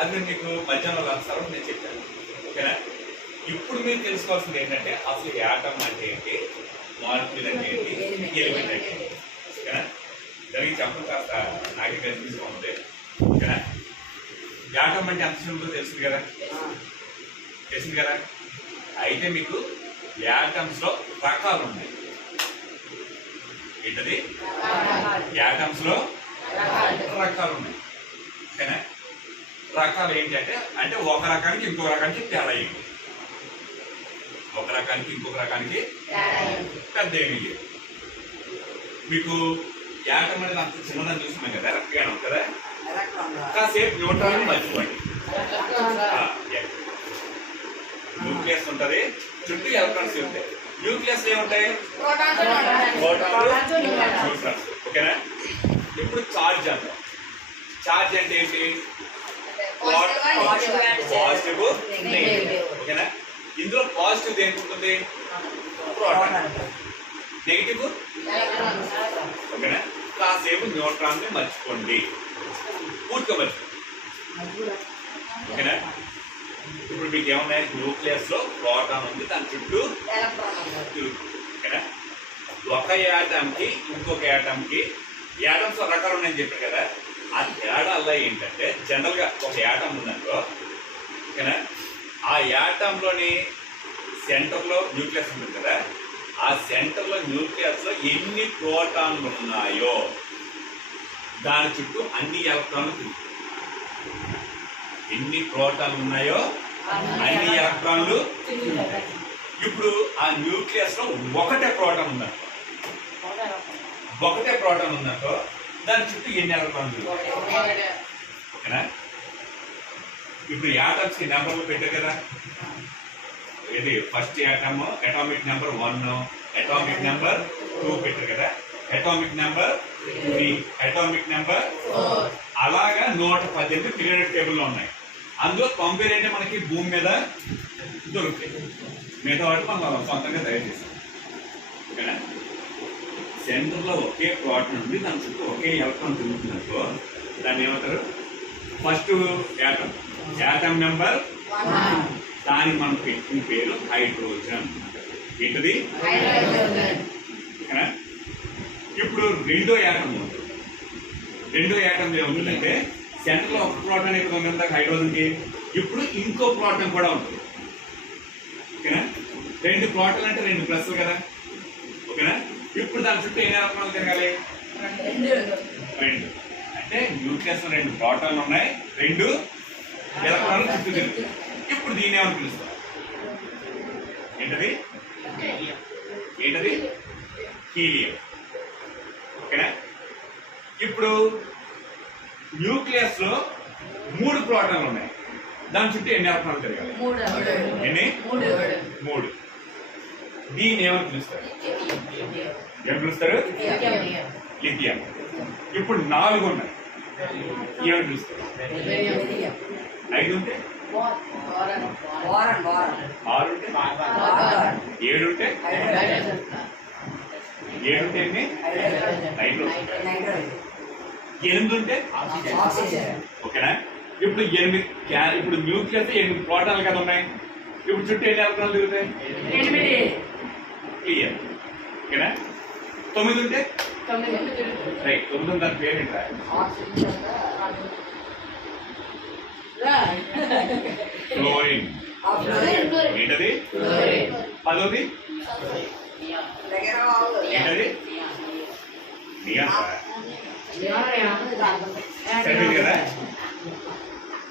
అది నేను మీకు మధ్యాహ్నం రాస్తాను నేను చెప్పాను. ఓకేనా? ఇప్పుడు మీరు తెలుసుకోవాల్సింది ఏంటంటే అసలు యాటమ్ అంటే ఏంటి, మాలిక్యూల్ అంటే ఏంటి, ఎలిమెంట్ అంటే ఏంటి. ఓకేనా? దానికి చెప్పడం కాస్త నాకే కనిపిస్తూ ఉంది. ఓకేనా? యాటమ్ అంటే ఎంత సింపుల్ తెలిసింది కదా, తెలిసింది కదా. అయితే మీకు యాటమ్స్ లో రకాలు ఉన్నాయి. ఏంటది? యాటమ్స్ లో రకాలు ఉన్నాయి. ఓకేనా? రకాలు ఏంటంటే అంటే ఒక రకానికి ఇంకొక రకానికి తేడా ఏంటి, ఒక రకానికి ఇంకొక రకానికి పెద్ద ఏమి లేదు. మీకు యాటమ్ అనేది అంత చిన్నదని చూస్తున్నాం కదా, రక్తగానం కదా. కాసేపు న్యూట్రాన్ మర్చిపోండి. న్యూక్లియస్ ఉంటది, చుట్టూ ఎలక్ట్రాన్స్ ఉంటాయి. న్యూక్లియస్ ఏముంటాయి? న్యూట్రాన్స్. ఓకేనా? ఇప్పుడు చార్జ్ అంటాం. చార్జ్ అంటే ఏంటి? Positive, negative. ఓకేనా? ఇందులో పాజిటివ్ దేనికి ఉంటుంది? ప్రోటాన్. నెగిటివ్ ఓకేనా? కాసేపు న్యూట్రాన్ ని మర్చిపోండి, పూర్తిగా మర్చిపోండి. ఓకేనా? ఇప్పుడు మీకు ఏమున్నాయి? న్యూక్లియస్ లో ప్రోటాన్ ఉంది, దాని చుట్టూ ఓకేనా? ఒక యాటమ్ కి ఇంకొక యాటమ్ కి యాటమ్స్ రకాలు ఉన్నాయని చెప్పారు కదా. ఆ తేడాల్లో ఏంటంటే జనరల్ గా ఒక యాటమ్ ఉందనుకో, ఓకేనా, ఆ యాటమ్ లోని సెంటర్ లో న్యూక్లియస్ ఉంటుంది కదా, ఆ సెంటర్ లో న్యూక్లియస్ లో ఎన్ని ప్రోటాన్లు ఉన్నాయో దాని చుట్టూ అన్ని ఎలక్ట్రాన్లు తిరుగుతాయి. ఎన్ని ప్రోటాన్లు ఉన్నాయో అన్ని ఎలక్ట్రాన్లు. ఇప్పుడు ఆ న్యూక్లియస్ లో ఒకటే ప్రోటాన్ ఉందనుకో, ఒకటే ప్రోటాన్ ఉందనుకో, దాని చుట్టూ ఎన్ని ఎలక్ట్రాన్లు? ఓకేనా? ఇప్పుడు యాటమ్స్ కి నెంబర్లు పెట్టారు కదా. ఇది first atom atomic number 1, atomic number 2 పెట్టారు కదా, అటామిక్ నెంబర్ 3, అటామిక్ నెంబర్ 4. అలాగా 118 పీరియాడిక్ టేబుల్ లో ఉన్నాయి. అందులో 92 మనకి భూమి మీద దొరుకుతాయి, మిగతా వాటి మనం సొంతంగా తయారు చేస్తాం. ఓకేనా? సెంటర్ లో ఒకే ప్రోటాన్ ఉంది, దాని చుట్టూ ఒకే ఎలక్ట్రాన్ తిరుగుతున్నట్టు దాన్ని ఏమంటారు? First atom, atom number 1. దానికి మనం పెట్టిన పేరు హైడ్రోజన్. ఏంటది? ఓకేనా? ఇప్పుడు రెండో యాటమ్ ఉంది. రెండో యాటమ్ ఏముంటుందంటే సెంటర్ లో ఒక ప్రోటాన్ ఇక్కడ ఉంది హైడ్రోజన్ కి, ఇప్పుడు ఇంకో ప్రోటాన్ కూడా ఉంటుంది. ఓకేనా? 2 ప్రోటాన్లు అంటే 2 ప్లస్లు కదా. ఓకేనా? ఇప్పుడు దాని చుట్టూ ఎన్ని ఎలక్ట్రాన్లు తిరగాలి? 2. అంటే న్యూక్లియస్ లో 2 ప్రోటాన్లు ఉన్నాయి, 2 ఎలక్ట్రాన్లు చుట్టూ తిరుగుతాయి. ఇప్పుడు దీన్ని ఏమని పిలుస్తారు? ఏంటది? ఏంటది? హీలియం. ఓకేనా? ఇప్పుడు న్యూక్లియస్ లో 3 ప్రోటాన్లు ఉన్నాయి, దాని చుట్టూ ఎన్ని ఎలక్ట్రాన్లు తిరగాలి? ఎన్ని? 3. దీన్ని ఏమని పిలుస్తారు? ఏం పిలుస్తారు? లిథియం. ఇప్పుడు 4 ఉన్నాయి, ఏమని పిలుస్తారు? 5 ఉంటే 6 ఉంటే 7 ఉంటే 7 ఉంటే ఎన్ని? నైట్రోజన్. 8 ఉంటే ఓకేనా? ఇప్పుడు 8. ఇప్పుడు న్యూక్లియస్ 8 ప్రోటాన్లు కదా ఉన్నాయి, ఇప్పుడు చుట్టూ ఎన్ని ఎలక్ట్రాన్లు తిరుగుతాయి? 8. క్లియర్. ఓకేనా? 9 ఉంటే రైట్. 9 దాని పేరు ఏంటా? క్లోరిన్. ఏంటది? 10ది ఏంటది? సరిపోయింది కదా.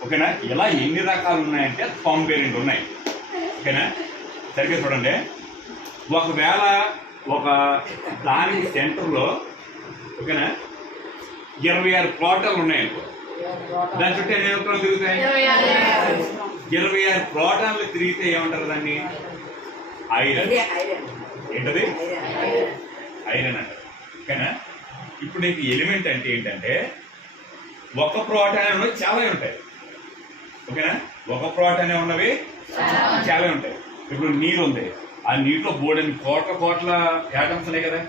ఓకేనా? ఇలా ఎన్ని రకాలు ఉన్నాయంటే 92 ఉన్నాయి. ఓకేనా? సరిగ్గా చూడండి. ఒకవేళ ఒక దానికి సెంటర్లో ఓకేనా 26 ప్రోటాన్లు ఉన్నాయనుకో, దాని చుట్టూ ఎన్ని ఎలక్ట్రాన్లు తిరుగుతాయి? 26 ప్రోటాన్లు తిరిగితే ఏమంటారు దాన్ని? ఐరన్. ఏంటది? ఐరన్ అంటారు. ఓకేనా? ఇప్పుడు నీకు ఎలిమెంట్ అంటే ఏంటంటే ఒక ప్రోటాన్ ఉన్నవి చాలా ఉంటాయి. ఓకేనా? ఒక ప్రోటాన్ ఉన్నవి చాలా ఉంటాయి. ఇప్పుడు నీరు ఉంది, ఆ నీటిలో బోర్డని కోట్ల యాటమ్స్ ఉన్నాయి కదా,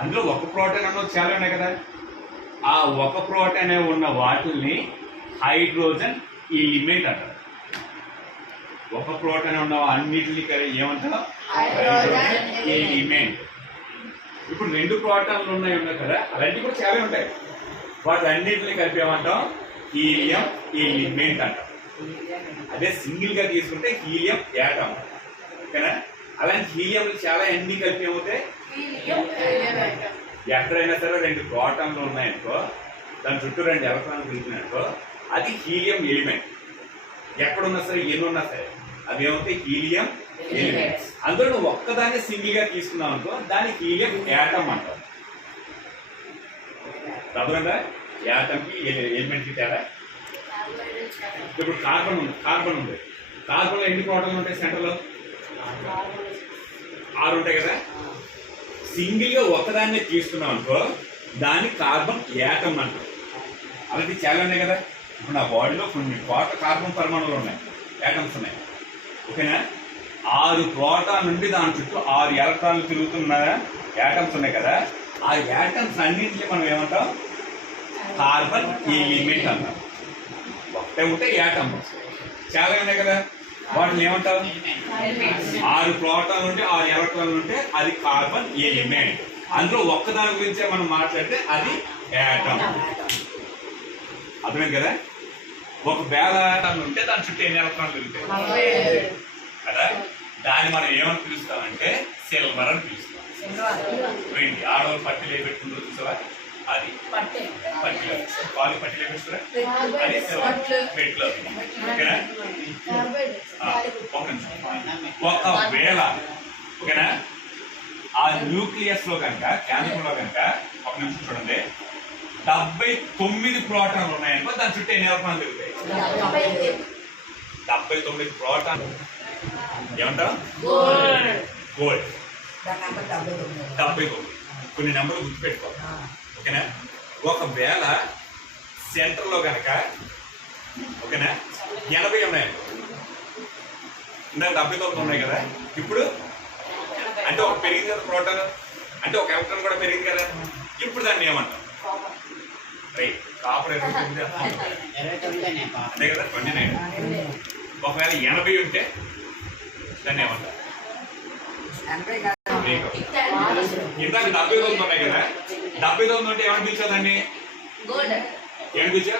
అందులో ఒక ప్రోటాన్ ఉన్నది చాలా ఉన్నాయి కదా. ఆ ఒక ప్రోటాన్ ఉన్న వాటిని హైడ్రోజన్ ఎలిమెంట్ అంటారు. ఒక ప్రోటాన్ ఉన్న అన్నిటిని ఏమంటాం? ఎలిమెంట్. ఇప్పుడు 2 ప్రోటాన్లు ఉన్నాయి కదా, అలాంటివి కూడా చాలా ఉంటాయి. వాటి అన్నింటిని కలిపి ఏమంటాం? హీలియం ఎలిమెంట్ అంటాం. అదే సింగిల్ గా తీసుకుంటే హీలియం యాటమ్. ఓకేనా? అలాంటి హీలియం చాలా ఎన్ని కలిపి ఏమవుతాయి? ఎక్కడైనా సరే 2 ప్రోటాన్లు ఉన్నాయనుకో, దాని చుట్టూ 2 ఎలక్ట్రాన్లు తిరుగుతున్నాయనుకో, అది హీలియం ఎలిమెంట్. ఎక్కడున్నా సరే, ఎన్ని ఉన్నా సరే అవి ఏమవుతాయి? Helium element. అందులో నువ్వు ఒక్కదాన్ని సింగిల్ గా తీసుకున్నావు అనుకో, దాన్ని హీలియం యాటమ్ అంటారు. తప్పకుండా యాటమ్ కి ఎలిమెంట్ కి తేడా. ఇప్పుడు కార్బన్ ఉంది, కార్బన్ లో ఎన్ని ప్రోటాన్లు ఉంటాయి? సెంటర్ లో 6 ఉంటాయి కదా. సింగిల్ గా ఒకదాన్ని తీసుకున్నాం అనుకో, దాన్ని కార్బన్ యాటమ్ అంటారు. అలాంటి చాలా ఉన్నాయి కదా. ఇప్పుడు నా బాడీలో కొన్ని కార్బన్ పరమాణువులు ఉన్నాయి, యాటమ్స్ ఉన్నాయి. ఓకేనా? 6 ప్రోటాన్ నుండి దాని చుట్టూ 6 ఎలక్ట్రాన్లు తిరుగుతున్న యాటమ్స్ ఉన్నాయి కదా. ఆ యాటమ్స్ అన్నింటినీ మనం ఏమంటాం? కార్బన్ ఎలిమెంట్ అంటాం. ఒకటే ఉంటే యాటమ్, చాలా ఉన్నాయి కదా, వాటిని ఏమంటాం? 6 ప్రోటాన్ నుండి 6 ఎలక్ట్రాన్లు ఉంటే అది కార్బన్ ఎలిమెంట్. అందులో ఒక్కదాని గురించే మనం మాట్లాడితే అది యాటమ్. అర్థమైంది కదా? ఒకవేళ ఉంటే దాని చుట్టూ ఎన్ని ఎలక్ట్రాన్లు ఉంటాయి కదా, దాన్ని మనం ఏమని పిలుస్తామంటే సిల్వర్ అని పిలుస్తాం. వెండి ఆడవాళ్ళు పట్టిలో పెట్టుకుంటారు చూసావా, అది పట్టిలో, కాలు పట్టిలో పెట్టుకురా, అది సిల్వర్ పెట్టులో. ఓకేనా? ఒకవేళ ఓకేనా ఆ న్యూక్లియస్ లో కనుక, క్యాన్సర్ లో కనుక, ఒక నిమిషం చూడండి, 79 ప్రోటాన్లు ఉన్నాయనుకో, దాని చుట్టూ ఎన్ని ఎలక్ట్రాన్లు తిరుగుతాయి? 79 ప్రోటాన్. ఏమంటారు? గోల్డ్. 79. కొన్ని నెంబర్లు గుర్తుపెట్టుకో. ఓకేనా? ఒకవేళ సెంటర్ లో కనుక ఓకేనా 80 ఉన్నాయనుకో, ఇందాక 79 ఉన్నాయి కదా, ఇప్పుడు అంటే ఒక పెరిగింది కదా ప్రోటాన్, అంటే ఒక ఎలక్ట్రాన్ కూడా పెరిగింది కదా, ఇప్పుడు దాన్ని ఏమంటాం? కాపర్ 29 అంతే కదా, 29. ఒకవేళ 80 ఉంటే దాన్ని ఏమంటారు? ఇందాక 79 ఉన్నాయి కదా, 79 ఉంటే ఏమని పిలిచేదాన్ని? ఏమని పిలిచా?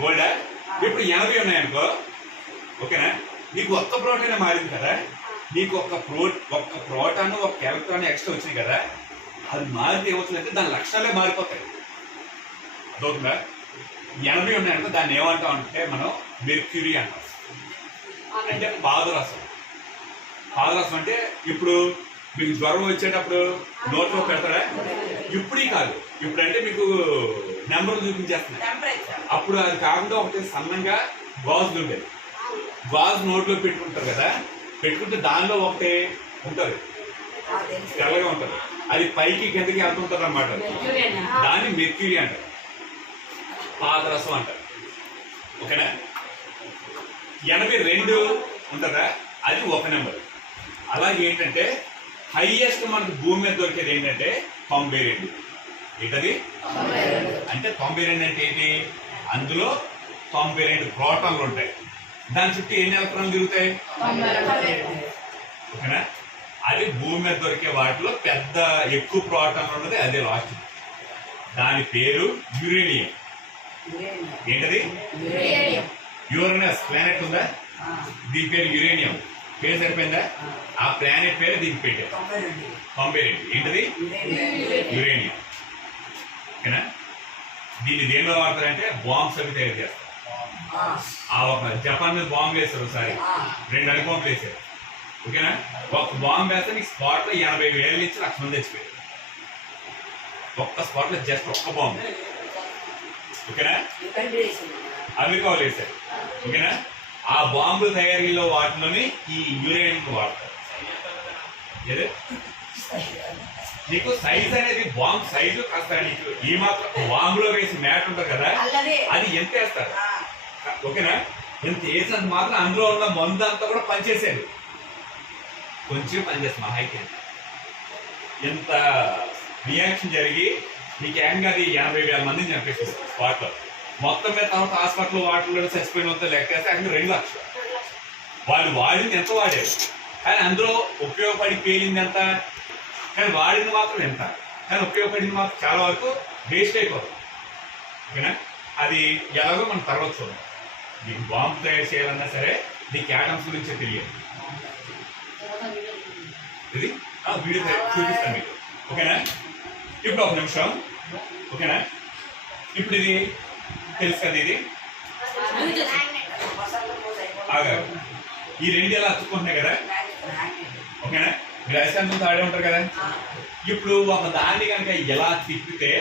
గోల్డా. ఇప్పుడు 80 ఉన్నాయనుకో, ఓకేనా, నీకు ఒక్క ప్రోటాన్ మారింది కదా, నీకు ఒక్క ప్రోటాన్ ఒక ఎలక్ట్రాన్ ఎక్స్ట్రా వచ్చింది కదా, అది మారితే ఏమవుతుందంటే దాని లక్షణాలే మారిపోతాయి. అదవుతుందా? 80 ఉన్నాయనుకో, దాన్ని ఏమంటాం అంటే మనం మెర్క్యూరీ అంటాం. అంటే పాదరసం. పాదరసం అంటే ఇప్పుడు మీకు జ్వరం వచ్చేటప్పుడు నోట్లో పెడతాడా? ఇప్పుడు కాదు, ఇప్పుడు అంటే మీకు నెంబర్లు చూపించేస్తున్నాయి. అప్పుడు అది కాకుండా ఒకటి సన్నంగా గాజులు ఉండేది, గాజు నోట్లో పెట్టుకుంటారు కదా, పెట్టుకుంటే దానిలో ఒకటి ఉంటుంది, తెల్లగా ఉంటుంది, అది పైకి కిందకి ఎంత ఉంటుంది అన్నమాట, దాన్ని మెర్క్యూరీ అంటారు, పాదరసం అంటారు. ఓకేనా? 82 ఉంటుందా, అది ఒక నెంబర్. అలాగే ఏంటంటే హైయెస్ట్ మనకు భూమి మీద దొరికేది ఏంటంటే 92. ఏంటది? అంటే 92 అంటే ఏంటి? అందులో 92 ప్రోటాన్లు ఉంటాయి, దాని చుట్టూ ఎన్ని ఎలక్ట్రాన్లు తిరుగుతాయి? ఓకేనా? అది భూమి మీద దొరికే వాటిలో పెద్ద ఎక్కువ ప్రోటాన్లు ఉన్నది అదే లాస్ట్. దాని పేరు యురేనియం. ఏంటది? యురేనస్ ప్లానెట్ ఉందా, దీని పేరు యురేనియం. పేరు సరిపోయిందా? ఆ ప్లానెట్ పేరు దీనికి పెట్టారు 92. ఏంటది? యురేనియం. ఓకేనా? దీన్ని దేనిలో వాడతారంటే బాంబ్స్ అవి తయారు చేస్తారు. ఆ ఒక జపాన్ మీద బాంబు వేస్తారు, ఒకసారి 2 అణుబాంబులు వేసారు. ఓకేనా? ఒక బాంబు వేస్తే నీకు స్పాట్ లో 80,000 నుంచి 1,00,000 మంది చచ్చిపోయారు. ఒక్క స్పాట్ లో జస్ట్ ఒక్క బాంబు. ఓకేనా? అమెరికా వాళ్ళు వేశారు. ఓకేనా? ఆ బాంబుల తయారీలో వాటిలోని ఈ యురేనియం వాడతారు. నీకు సైజ్ అనేది బాంబు సైజు కాస్త నీకు ఈ మాత్రం బాంబులో వేసి మ్యాట్ ఉంటుంది కదా, అది ఎంత వేస్తారు? ఓకేనా? ఎంత వేసినంత మాత్రం అందులో ఉన్న మందు అంతా కూడా పనిచేసేది, కొంచెం పనిచేస్తుంది. మా హైకి ఎంత రియాక్షన్ జరిగి నీకు ఏకంగా అది 80,000 మందిని చంపేస్తుంది స్పాట్లో. మొత్తం మీద తర్వాత హాస్పిటల్ వాటిలో చచ్చిపోయిన వద్ద లెక్కేస్తే అక్కడ 2 లక్షలు. వాళ్ళు వాడింది ఎంత వాడారు, కానీ అందులో ఉపయోగపడి పేలింది ఎంత, కానీ వాడింది మాత్రం ఎంత, కానీ ఉపయోగపడింది మాత్రం చాలా వరకు వేస్ట్ అయిపోతుంది. ఓకేనా, అది ఎలాగో మనం తర్వాత చూద్దాం. దీనికి బాంబు తయారు చేయాలన్నా సరే దీనికి యాటమ్స్ గురించి తెలియదు. ఇది వీడియో చూపిస్తాను మీకు. ఓకేనా, ఇప్పుడు ఒక నిమిషం. ఓకేనా, ఇప్పుడు ఇది తెలుసు కదా, ఇది ఆగా ఈ 2 ఎలా అతుక్కుంటున్నాయి కదా. ఓకేనా, మీరు అయస్కాంతంతో ఆడే ఉంటారు కదా. ఇప్పుడు ఒక దాన్ని కనుక ఎలా తిప్పితే,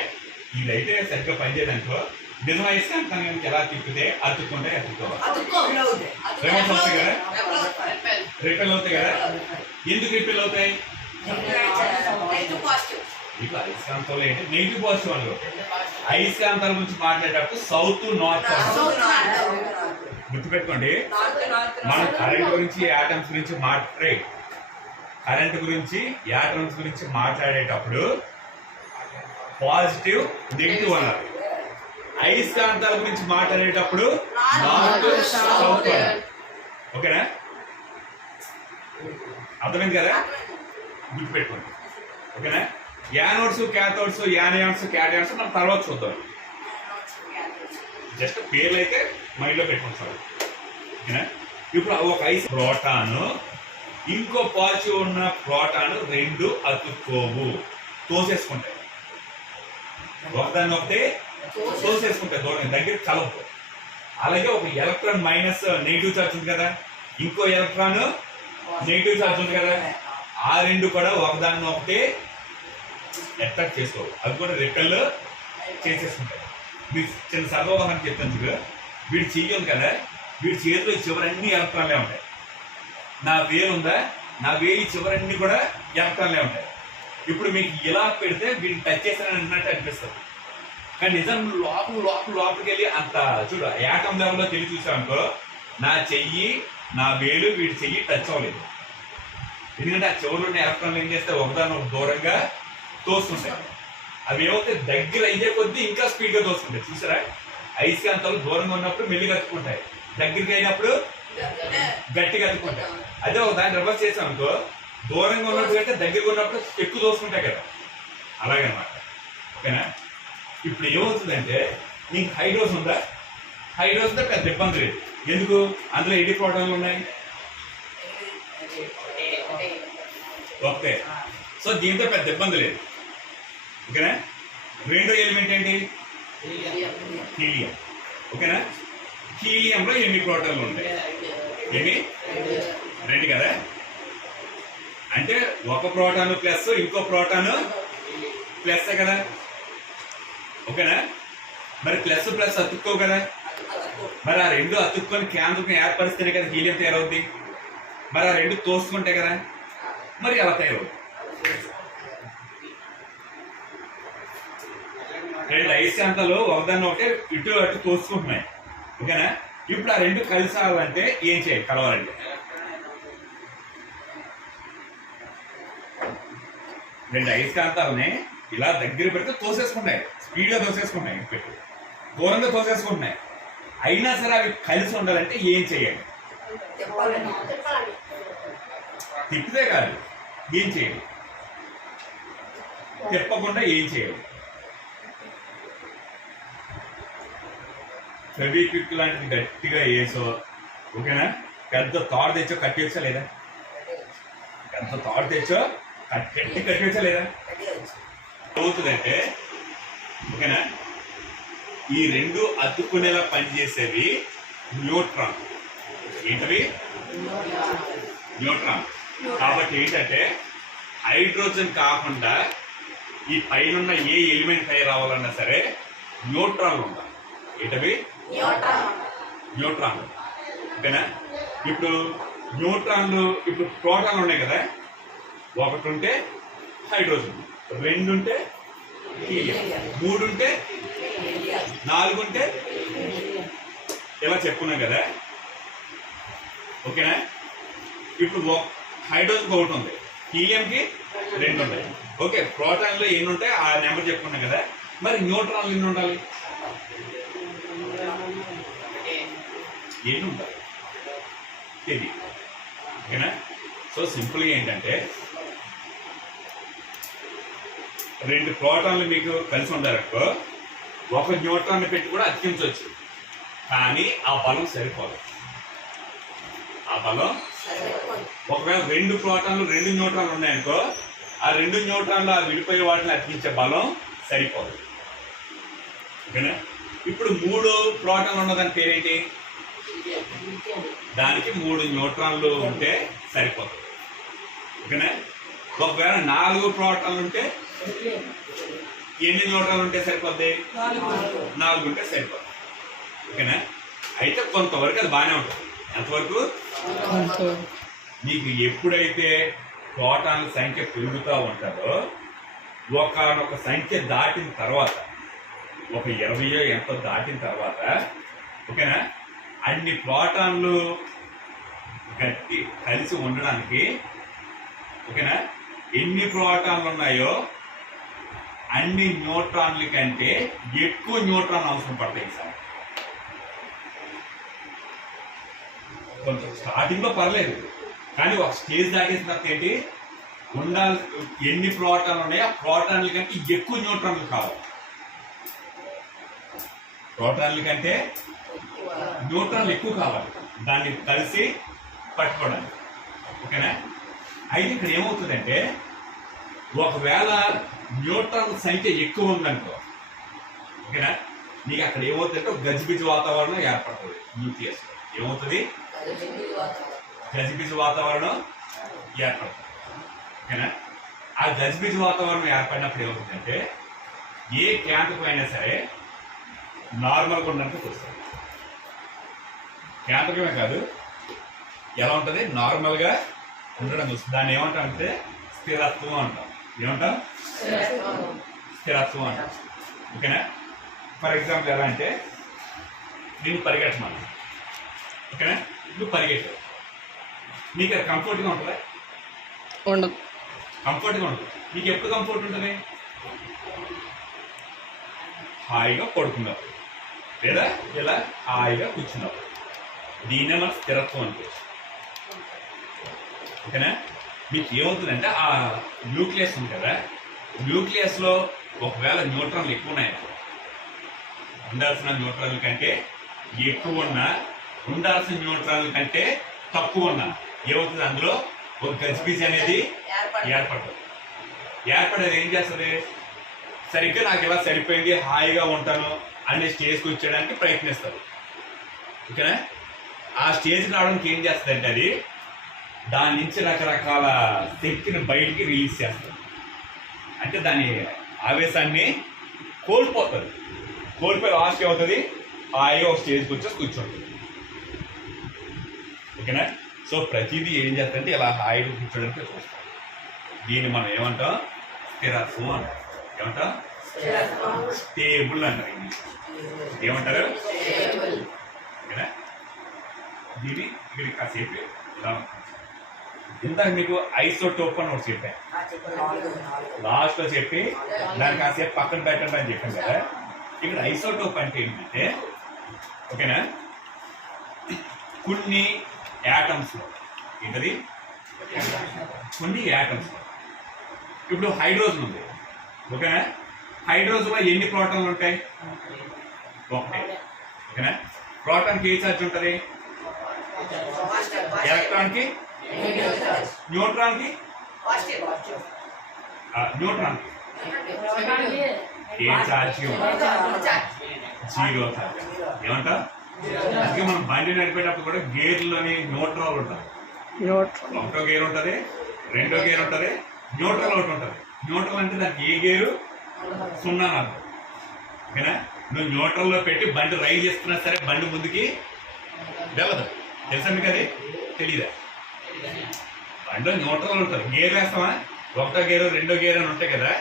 ఇదైతే సరిగ్గా పనిచేయడానికో నిజం అయస్కాంతాన్ని కనుక ఎలా తిప్పితే అతుక్కుంటే అతుక్కోవాలి. రివర్స్ అవుతాయి కదా, రిపెల్ అవుతాయి కదా. ఎందుకు రిపెల్ అవుతాయి? ఇప్పుడు అయస్కాంతంలో ఏంటి నెగిటివ్ పాజిటివ్ అని. అయస్కాంతాల గురించి మాట్లాడేటప్పుడు సౌత్ నార్త్ గుర్తుపెట్టుకోండి. మనం కరెంట్ గురించి యాటమ్స్ గురించి మాట్లాడేటప్పుడు పాజిటివ్ నెగిటివ్ అన్నారు. అయస్కాంతాల గురించి మాట్లాడేటప్పుడు నార్త్ సౌత్ అన్నారు. ఓకేనా, అర్థమైంది కదా, గుర్తుపెట్టుకోండి. ఓకేనా, యానోడ్స్ క్యాథోడ్స్, యానియాన్స్ క్యాటయాన్స్ మనం తర్వాత చూద్దాం. జస్ట్ పేర్లు అయితే మైండ్లో పెట్టుకుంటారు. ఓకేనా, ఇప్పుడు ఒక ఐస్ ప్రోటాను ఇంకో పాజిటివ్ ఉన్న ప్రోటాను 2 అతుక్కోవు, తోసేసుకుంటాయి. ఒకదాన్ని ఒకటి తోసేసుకుంటాయి, దూరం దగ్గర కలవు. అలాగే ఒక ఎలక్ట్రాన్ మైనస్ నెగిటివ్ చార్జ్ ఉంది కదా, ఇంకో ఎలక్ట్రాన్ నెగిటివ్ చార్జ్ ఉంది కదా, ఆ 2 కూడా ఒకదాన్ని ఒకటి అట్రాక్ట్ చేసుకోవు, అవి కూడా రెక్కలు చేసేసుకుంటాయి. మీరు చిన్న సర్వోహరణ చెప్తాను చూడు. వీడి చెయ్యి ఉంది కదా, వీడి చేతిలో చివరన్నీ ఎలక్ట్రాన్లే ఉంటాయి. నా వేలు ఉందా, నా వేలి చివరన్నీ కూడా ఎలక్ట్రాన్లే ఉంటాయి. ఇప్పుడు మీకు ఇలా పెడితే వీడిని టచ్ చేసానన్నట్టు అనిపిస్తుంది, కానీ నిజం లోపలికి వెళ్ళి అంత చూడు యాటమ్ లెవెల్లో తెలిసి చూసామనుకో, నా చెయ్యి నా వేలు వీడి చెయ్యి టచ్ అవ్వలేదు. ఎందుకంటే ఆ చివరిలో ఉన్న ఎలక్ట్రాన్లు ఏం చేస్తే ఒకదాన్ని ఒక దూరంగా తోసుకుంటాయి. అవి ఏమైతే దగ్గర అయ్యే కొద్దీ ఇంకా స్పీడ్గా తోసుకుంటాయి. చూసారా, అయస్కాంతాలు దూరంగా ఉన్నప్పుడు మెల్లిగా అతుక్కుంటాయి, దగ్గరికి అయినప్పుడు గట్టిగా అతుక్కుంటాయి. అదే ఒక దాన్ని రివర్స్ చేసామనుకో, దూరంగా ఉన్నప్పుడు కంటే దగ్గరగా ఉన్నప్పుడు ఎక్కువ తోసుకుంటాయి కదా, అలాగనమాట. ఓకేనా, ఇప్పుడు ఏమవుతుందంటే నీకు హైడ్రోస్ ఉందా, హైడ్రోస్ తో పెద్ద ఇబ్బంది లేదు. ఎందుకు, అందులో ఎన్ని ప్రోటాన్లు ఉన్నాయి, ఓకే. సో దీంతో పెద్ద ఇబ్బంది లేదు. ఓకేనా, రెండో ఎలిమెంట్ ఏంటి, హీలియం. ఓకేనా, హీలియంలో ఎన్ని ప్రోటాన్లు ఉంటాయి, ఎన్ని, 2 కదా. అంటే ఒక ప్రోటాను ప్లస్ ఇంకో ప్రోటాను ప్లస్ కదా. ఓకేనా, మరి ప్లస్ ప్లస్ అతుక్కో కదా, మరి ఆ 2 అతుక్కొని కేంద్రం ఏర్పరిస్తేనే కదా హీలియం తయారవుద్ది. మరి ఆ 2 తోసుకుంటే కదా, మరి ఎలా తయారవుద్ది. 2 అయస్కాంతాలు ఒకదాన్ని ఒకటే ఇటు అటు తోసుకుంటున్నాయి. ఓకేనా, ఇప్పుడు ఆ 2 కలిసాలంటే ఏం చేయాలి, కలవాలంటే 2 అయస్కాంతాలని ఇలా దగ్గర పెడితే తోసేసుకుంటాయి, స్పీడ్గా తోసేసుకుంటాయి, పెట్టి దూరంగా తోసేసుకుంటున్నాయి. అయినా సరే అవి కలిసి ఉండాలంటే ఏం చేయాలి, తిప్పితే కాదు, ఏం చేయాలి, తిప్పకుండా ఏం చేయాలి. ఫెవిక్విక్ లాంటిది గట్టిగా వేసో, ఓకేనా, పెద్ద తాడు తెచ్చో కట్టేయచ్చా లేదా, పెద్ద తాడు తెచ్చో గట్టి కట్టేయచ్చా లేదా. అవుతుందంటే ఓకేనా, ఈ 2 అతుక్కునేలా పనిచేసేవి న్యూట్రాన్. ఏంటవి, న్యూట్రాన్. కాబట్టి ఏంటంటే హైడ్రోజన్ కాకుండా ఈ పైన ఏ ఎలిమెంట్ తయారవ్వాలన్నా సరే న్యూట్రాన్లు ఉండాలి. ఏంటవి, న్యూట్రాన్లు. ఓకేనా, ఇప్పుడు న్యూట్రాన్లు, ఇప్పుడు ప్రోటాన్లు ఉన్నాయి కదా, 1 ఉంటే హైడ్రోజన్, 2 ఉంటే హీలియం, 3 ఉంటే 4 ఉంటే ఇలా చెప్పుకున్నాం కదా. ఓకేనా, ఇప్పుడు హైడ్రోజన్ 1 ఉంది, హీలియంకి 2 ఉన్నాయి. ఓకే, ప్రోటాన్లో ఎన్ని ఉంటాయి ఆ నెంబర్ చెప్పుకున్నాం కదా. మరి న్యూట్రాన్లు ఎన్ని ఉండాలి, ఎన్ని ఉంటాయి తెలియదు. ఓకేనా? సో సింపుల్గా ఏంటంటే 2 ప్రోటాన్లు మీకు కలిసి ఉండాలనుకో 1 న్యూట్రాన్ పెట్టి కూడా అతికించవచ్చు, కానీ ఆ బలం సరిపోదు. ఆ బలం ఒకవేళ 2 ప్రోటాన్లు 2 న్యూట్రాన్లు ఉన్నాయనుకో ఆ 2 న్యూట్రాన్లు ఆ విడిపోయే వాటిని అతికించే బలం సరిపోదు. ఓకేనా? ఇప్పుడు 3 ప్రోటాన్లు ఉన్నదాని పేరేంటి? దానికి 3 న్యూట్రాన్లు ఉంటే సరిపోతుంది. ఓకేనా? ఒకవేళ 4 ప్రోటాన్లు ఉంటే ఎన్ని న్యూట్రాన్లు ఉంటే సరిపోద్ది? 4 ఉంటే సరిపోద్ది. ఓకేనా? అయితే కొంతవరకు అది బాగానే ఉంటుంది. ఎంతవరకు? మీకు ఎప్పుడైతే ప్రోటాన్ల సంఖ్య పెరుగుతూ ఉంటుందో ఒకనొక సంఖ్య దాటిన తర్వాత, ఒక 20 ఎంతో దాటిన తర్వాత, ఓకేనా, అన్ని ప్రోటాన్లు గట్టి కలిసి ఉండడానికి, ఓకేనా, ఎన్ని ప్రోటాన్లు ఉన్నాయో అన్ని న్యూట్రాన్ల కంటే ఎక్కువ న్యూట్రాన్ అవసరం పడతాయి సార్. కొంచెం స్టార్టింగ్ లో పర్లేదు, కానీ ఒక స్టేజ్ దాటేసిన తర్వాత ఏంటి ఉండాలి, ఎన్ని ప్రోటాన్లు ఉన్నాయో ఆ ప్రోటాన్ల కంటే ఎక్కువ న్యూట్రాన్లు కావాలి. ప్రోటాన్ల కంటే న్యూట్రాన్లు ఎక్కువ కావాలి దాన్ని కలిసి పట్టుకోవడానికి. ఓకేనా? అయితే ఇక్కడ ఏమవుతుందంటే ఒకవేళ న్యూట్రాన్ల సంఖ్య ఎక్కువ ఉందనుకో, ఓకేనా, నీకు అక్కడ ఏమవుతుందంటే ఒక గజిబిజి వాతావరణం ఏర్పడుతుంది. న్యూక్లియస్ ఏమవుతుంది? గజిబిజి వాతావరణం ఏర్పడుతుంది. ఓకేనా? ఆ గజిబిజి వాతావరణం ఏర్పడినప్పుడు ఏమవుతుందంటే ఏ క్యాంపుకు అయినా సరే నార్మల్గా ఉండడానికి వస్తుంది. క్యాంపకమే కాదు, ఎలా ఉంటుంది? నార్మల్గా ఉండడం వస్తుంది. దాన్ని ఏమంటామంటే స్థిరత్వం అంటాం. ఏమంటాం? స్థిరత్వం అంటాం. ఓకేనా? ఫర్ ఎగ్జాంపుల్ ఎలా అంటే నేను పరిగెట్టమన్నా, ఓకేనా, నువ్వు పరిగెట్టావు, నీకు అది కంఫర్ట్గా ఉంటుందా? ఉండదు. కంఫర్ట్గా ఉంటుంది. నీకు ఎప్పుడు కంఫర్ట్ ఉంటుంది? హాయిగా పడుకున్నావు లేదా ఇలా హాయిగా కూర్చున్నావు. దీన్నే మన స్థిరత్వం అనుకోవచ్చు. ఓకేనా? మీకు ఏమవుతుందంటే ఆ న్యూక్లియస్ ఉంది కదా, న్యూక్లియస్లో ఒకవేళ న్యూట్రాన్లు ఎక్కువ ఉన్నాయి, ఉండాల్సిన న్యూట్రాన్ల కంటే ఎక్కువ ఉన్నా, ఉండాల్సిన న్యూట్రాన్ల కంటే తక్కువ ఉన్నా ఏమవుతుంది? అందులో ఒక గజిబిజి అనేది ఏర్పడుతుంది. ఏర్పడేది ఏం చేస్తుంది? సరిగ్గా నాకు ఇలా సరిపోయింది, హాయిగా ఉంటాను అనే స్టేజ్కి వచ్చేయడానికి ప్రయత్నిస్తారు. ఓకేనా? ఆ స్టేజ్కి రావడానికి ఏం చేస్తుందంటే అది దాని నుంచి రకరకాల శక్తిని బయటికి రిలీజ్ చేస్తుంది. అంటే దాని ఆవేశాన్ని కోల్పోతుంది. కోల్పోయి లాస్ట్ అవుతుంది, హాయిగా ఒక స్టేజ్కి వచ్చేసి కూర్చోండి. ఓకేనా? సో ప్రతిదీ ఏం చేస్తుందంటే ఇలా హాయిగా కూర్చోడానికి చూస్తాం. దీన్ని మనం ఏమంటాం? స్థిరత్వం అంటాం. ఏమంటాం? స్టేబుల్ అంటారు. ఇంగ్లీష్ ఏమంటారు? ఓకేనా? దీన్ని ఇక్కడ కాసేపు ఇలా ఇందాక మీకు ఐసోటోప్ అని ఒకటి చెప్పాను, లాస్ట్లో చెప్పి దాన్ని కాసేపు పక్కన పెట్టండి అని చెప్పాను కదా. ఇక్కడ ఐసోటోప్ అంటే ఏంటంటే, ఓకేనా, కొన్ని యాటమ్స్లో ఏంటది? కొన్ని యాటమ్స్లో ఇప్పుడు హైడ్రోజన్ ఉంది. ఓకేనా? హైడ్రోజన్లో ఎన్ని ప్రోటాన్లు ఉంటాయి? ఒకటే. ఓకేనా? ప్రోటాన్కి ఏ ఛార్జ్ ఉంటుంది? ఎలక్ట్రాన్కి, న్యూట్రాన్కి, న్యూట్రాన్కి ఏ ఛార్జ్? 0 ఛార్జ్. ఏమంటా? అందుకే మనం బండి నడిపేటప్పుడు కూడా గేర్లోని న్యూట్రల్ ఉంటుంది. ఒకటో గేర్ ఉంటుంది, రెండో గేర్ ఉంటుంది, న్యూట్రల్ ఒకటి ఉంటుంది. న్యూట్రల్ అంటే దానికి ఏ గేరు? 0 అని అర్థం. ఓకేనా? నువ్వు న్యూట్రల్లో పెట్టి బండి రైడ్ చేస్తున్నా సరే బండి ముందుకి వెళ్ళదు. తెలుసా మీకు? అది తెలీదా? బండిలో న్యూట్రల్ ఉంటుంది. గేర్ వేస్తామా? ఒకటో గేరు, రెండో గేర్ అని ఉంటాయి కదా.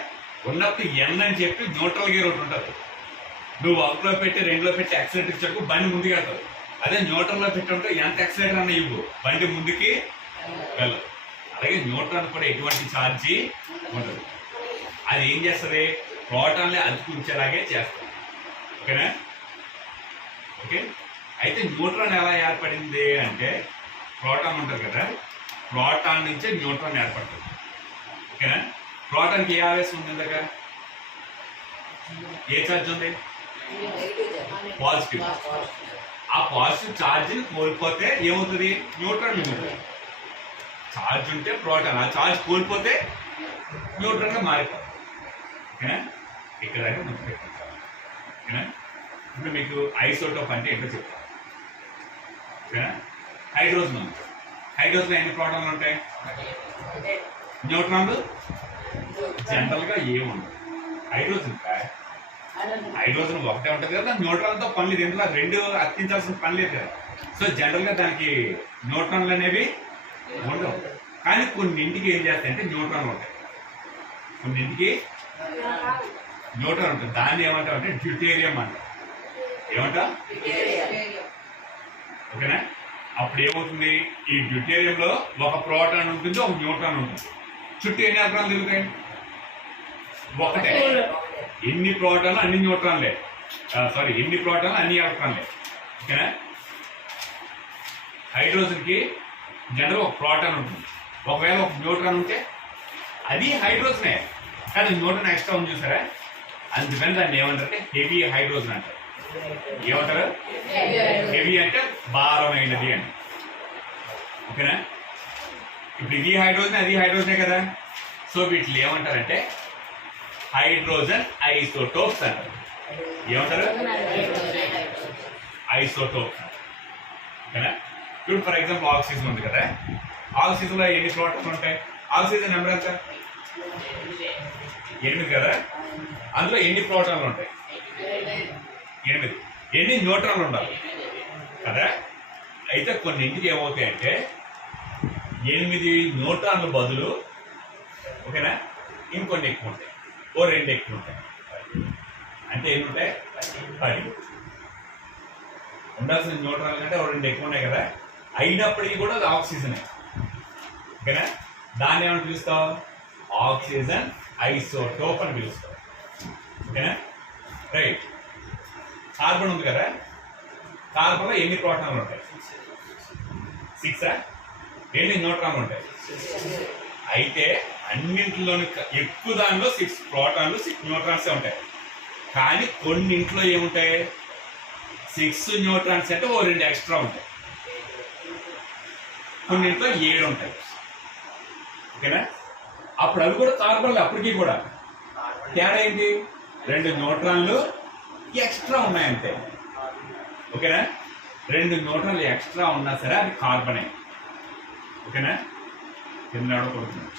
ఉన్నప్పుడు ఎన్ అని చెప్పి న్యూట్రల్ గేర్ ఒకటి ఉంటుంది. నువ్వు ఒకటిలో పెట్టి రెండులో పెట్టి యాక్సిలేటర్ చెప్పు బండి ముందుకు వెళ్తావు. అదే న్యూట్రల్లో పెట్టి ఉంటే ఎంత యాక్సిలేటర్ అన్న ఇవ్వు, బండి ముందుకి వెళ్ళదు. అలాగే న్యూట్రాన్ కూడా ఎటువంటి ఛార్జీ ఉంటుంది. అది ఏం చేస్తుంది? ప్రోటాన్ని అతుకుంచేలాగే చేస్తుంది. ఓకేనా? ఓకే. అయితే న్యూట్రాన్ ఎలా ఏర్పడింది అంటే ప్రోటాన్ ఉంటుంది కదా, ప్రోటాన్ నుంచే న్యూట్రాన్ ఏర్పడుతుంది. ఓకేనా? ప్రోటాన్కి ఏ ఆవేశం ఉంది ఇందాక? ఏ ఛార్జ్ ఉంది? పాజిటివ్. ఆ పాజిటివ్ ఛార్జ్ని కోల్పోతే ఏమవుతుంది? న్యూట్రాన్ మిగులుతుంది. ఛార్జ్ ఉంటే ప్రోటాన్, ఆ ఛార్జ్ కోల్పోతే న్యూట్రాన్గా మారిపోతుంది. ఓకేనా? ఇక్కడ దాకా గుర్తుపెట్టుకుంటారు. ఓకేనా? ఇప్పుడు మీకు ఐసోటోప్ అంటే ఏంటో చెప్తాను. ఓకేనా? హైడ్రోజన్ ఉంది. హైడ్రోజన్ ఎన్ని ప్రోటాన్లు ఉంటాయి? న్యూట్రాన్లు జనరల్గా ఏముండవు. హైడ్రోజన్ ఒకటే ఉంటుంది కదా, న్యూట్రాన్తో పని లేదు. ఎందుకంటే రెండు అతికించాల్సిన పని లేదు కదా. సో జనరల్గా దానికి న్యూట్రాన్లు అనేవి ఉండవు. కానీ కొన్నింటికి ఏం చేస్తాయంటే న్యూట్రాన్లు ఉంటాయి. కొన్నింటికి న్యూట్రాన్ ఉంటుంది. దాన్ని ఏమంటామంటే డ్యూటేరియం అంటాం. ఏమంటా? ఓకేనా? అప్పుడు ఏమవుతుంది? ఈ డ్యూటేరియంలో ఒక ప్రోటాన్ ఉంటుంది, ఒక న్యూట్రాన్ ఉంటుంది. చుట్టూ ఎన్ని ఎలక్ట్రాన్లు తిరుగుతాయి? ఒకటే. ఎన్ని ప్రోటాన్లు అన్ని న్యూట్రాన్లే. సారీ, ఎన్ని ప్రోటాన్లు అన్ని ఎలక్ట్రాన్లే. ఓకేనా? హైడ్రోజన్కి జనరల్ ఒక ప్రోటాన్ ఉంటుంది. ఒకవేళ ఒక న్యూట్రాన్ ఉంటే అది హైడ్రోజనే, కానీ న్యూట్రాన్ ఎక్స్ట్రా ఉంది చూసారా? అందుకని దాన్ని ఏమంటారంటే హెవీ హైడ్రోజన్ అంటారు. ఏమంటారు? హెవీ అంటే భారమైనది అని. ఓకేనా? ఇప్పుడు ఇది హైడ్రోజన్, అది హైడ్రోజనే కదా. సో వీటిని ఏమంటారంటే హైడ్రోజన్ ఐసోటోప్స్ అంటారు. ఏమంటారు? ఐసోటోప్స్. ఓకేనా? ఇప్పుడు ఫర్ ఎగ్జాంపుల్ ఆక్సిజన్ ఉంది కదా, ఆక్సిజన్లో ఎన్ని ప్రోటాన్లు ఉంటాయి? ఆక్సిజన్ నెంబర్ ఎంత? 8 కదా. అందులో ఎన్ని ప్రోటాన్లు ఉంటాయి? 8. ఎన్ని న్యూట్రాన్లు ఉండాలి కదా. అయితే కొన్నింటికి ఏమవుతాయంటే 8 న్యూట్రాన్లు బదులు, ఓకేనా, ఇంకొన్ని ఎక్కువ ఉంటాయి. ఓ 2 ఎక్కువ ఉంటాయి. అంటే ఎన్ని ఉంటాయి? 10. ఉండాల్సిన న్యూట్రాన్లు కంటే ఓ 2 ఎక్కువ ఉన్నాయి కదా. అయినప్పటికీ కూడా అది ఆక్సిజనే. ఓకేనా? దాన్ని ఏమని పిలుస్తావు? ఆక్సిజన్ ఐసోటోప్ అని పిలుస్తావు. ఓకేనా? రైట్. కార్బన్ ఉంది కదా, కార్బన్లో ఎన్ని ప్రోటాన్లు ఉంటాయి? 6. ఎన్ని న్యూట్రాన్లు ఉంటాయి? అయితే అన్నింటిలోని ఎక్కువ దానిలో 6 ప్రోటాన్లు 6 న్యూట్రాన్సే ఉంటాయి. కానీ కొన్నింట్లో ఏముంటాయి? 6 న్యూట్రాన్స్ అంటే ఓ 2 ఎక్స్ట్రా ఉంటాయి. కొన్నింట్లో 7 ఉంటాయి. ఓకేనా? అప్పుడు అవి కూడా కార్బన్లు. అప్పటికీ కూడా తేడా ఏంటి? 2 న్యూట్రాన్లు ఎక్స్ట్రా ఉన్నాయంతే. ఓకేనా? 2 న్యూట్రాన్లు ఎక్స్ట్రా ఉన్నా సరే అది కార్బనే. ఓకేనా? కింద కొడుతున్నాడు.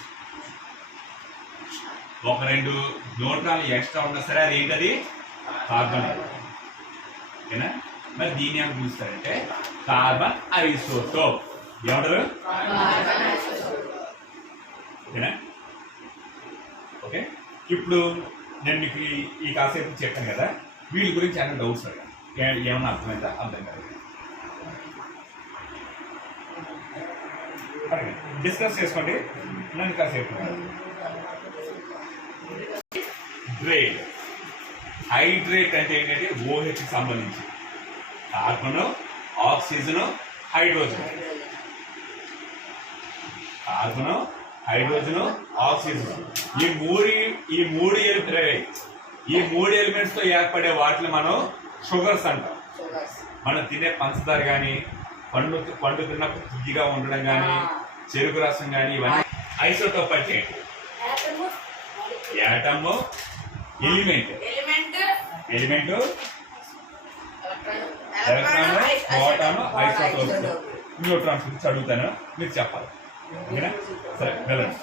ఒక 2 న్యూట్రాన్లు ఎక్స్ట్రా ఉన్నా సరే అది ఏంటది? కార్బనే. ఓకేనా? మరి దీన్ని ఏమని పిలుస్తారంటే కార్బన్ ఐసోటోప్. ఏమంటారు? ఓకేనా? ఓకే. ఇప్పుడు నేను మీకు ఈ కాసేపు చెప్పాను కదా, వీళ్ళ గురించి ఏమైనా డౌట్స్ అడిగాను. ఏమన్నా అర్థమైందా? అర్థం కాదు. డిస్కస్ చేసుకోండి. నన్ను కాసేపు హైడ్రేట్. హైడ్రేట్ అంటే ఏంటంటే ఓహెచ్కి సంబంధించి carbon, oxygen, hydrogen. Carbon, hydrogen, oxygen, ఈ మూడు ఎలిమెంట్స్ తో ఏర్పడే వాటిని మనం షుగర్స్ అంటాం. మనం తినే పంచదార కానీ, పండు తిన్నప్పుడు తియ్యగా ఉండడం కానీ, చెరుకు రసం కానీ, ఇవన్నీ ఐసోటోప్ అంటే atom, element, electron, proton, isotopes, neutrons గురించి అడుగుతాను, మీరు చెప్పాలి. ఓకేనా? సరే వెళ్ళండి.